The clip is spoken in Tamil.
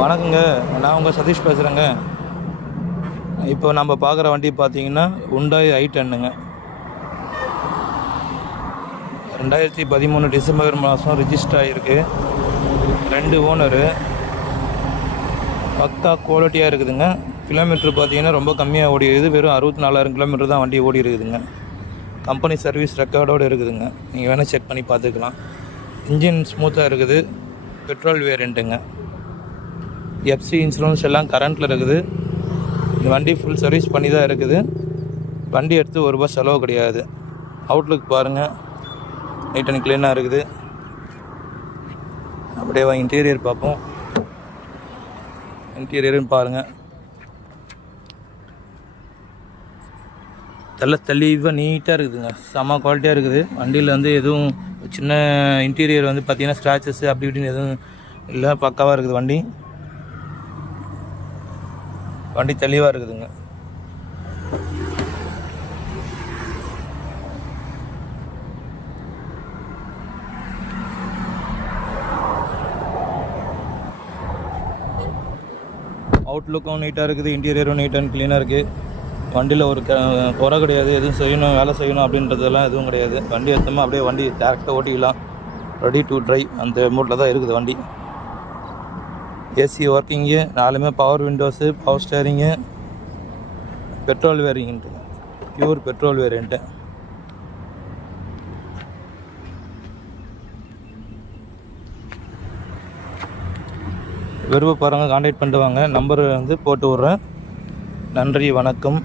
வணக்கங்க. நான் உங்கள் சதீஷ் பேசுகிறேங்க. இப்போ நம்ம பார்க்குற வண்டி பார்த்தீங்கன்னா Hyundai i10ங்க. 2013 டிசம்பர் மாதம் ரிஜிஸ்டர் ஆகிருக்கு. 2 ஓனரு. பக்கா குவாலிட்டியாக இருக்குதுங்க. கிலோமீட்டர் பார்த்தீங்கன்னா ரொம்ப கம்மியாக ஓடி இருக்குது. வெறும் 64,000 கிலோமீட்டர் தான் வண்டி ஓடி இருக்குதுங்க. கம்பெனி சர்வீஸ் ரெக்கார்டோடு இருக்குதுங்க. நீங்கள் வேணால் செக் பண்ணி பார்த்துக்கலாம். இன்ஜின் ஸ்மூத்தாக இருக்குது. பெட்ரோல் வேரியண்ட்டுங்க. எஃப்சி இன்சூரன்ஸ் எல்லாம் கரண்ட்டில் இருக்குது. இந்த வண்டி ஃபுல் சர்வீஸ் பண்ணி தான் இருக்குது. வண்டி எடுத்து ₹1 செலவு கிடையாது. அவுட்லுக் பாருங்கள், நீட் அண்ட் க்ளீனாக இருக்குது. அப்படியே இன்டீரியர் பார்ப்போம். இன்டீரியரும் பாருங்கள், தெளிவாக நீட்டாக இருக்குதுங்க. செம்ம குவாலிட்டியாக இருக்குது. வண்டியில் எதுவும் சின்ன இன்டீரியர் பார்த்திங்கன்னா ஸ்க்ராச்சஸ் அப்படி இப்படின்னு எதுவும் இல்லை. பக்காவாக இருக்குது வண்டி. வண்டி தெளிவாக இருக்குதுங்க. அவுட்லுக்கும் நீட்டாக இருக்குது. இன்டீரியரும் நீட் அண்ட் க்ளீனாக இருக்குது. வண்டியில் ஒரு குறை கிடையாது. எதுவும் செய்யணும், வேலை செய்யணும் அப்படின்றதெல்லாம் எதுவும் கிடையாது. வண்டி எடுத்தோமா அப்படியே வண்டி டேரெக்டாக ஓட்டிக்கலாம். ரெடி டு ட்ரைவ் அந்த மூட்டில் தான் இருக்குது வண்டி. AC working, 4 power windows, power steering, petrol variant, pure petrol variant. விருப்பப்படுறவங்க கான்டாக்ட் பண்ணிட்டு வாங்க. நம்பர் போட்டு விட்றேன். நன்றி, வணக்கம்.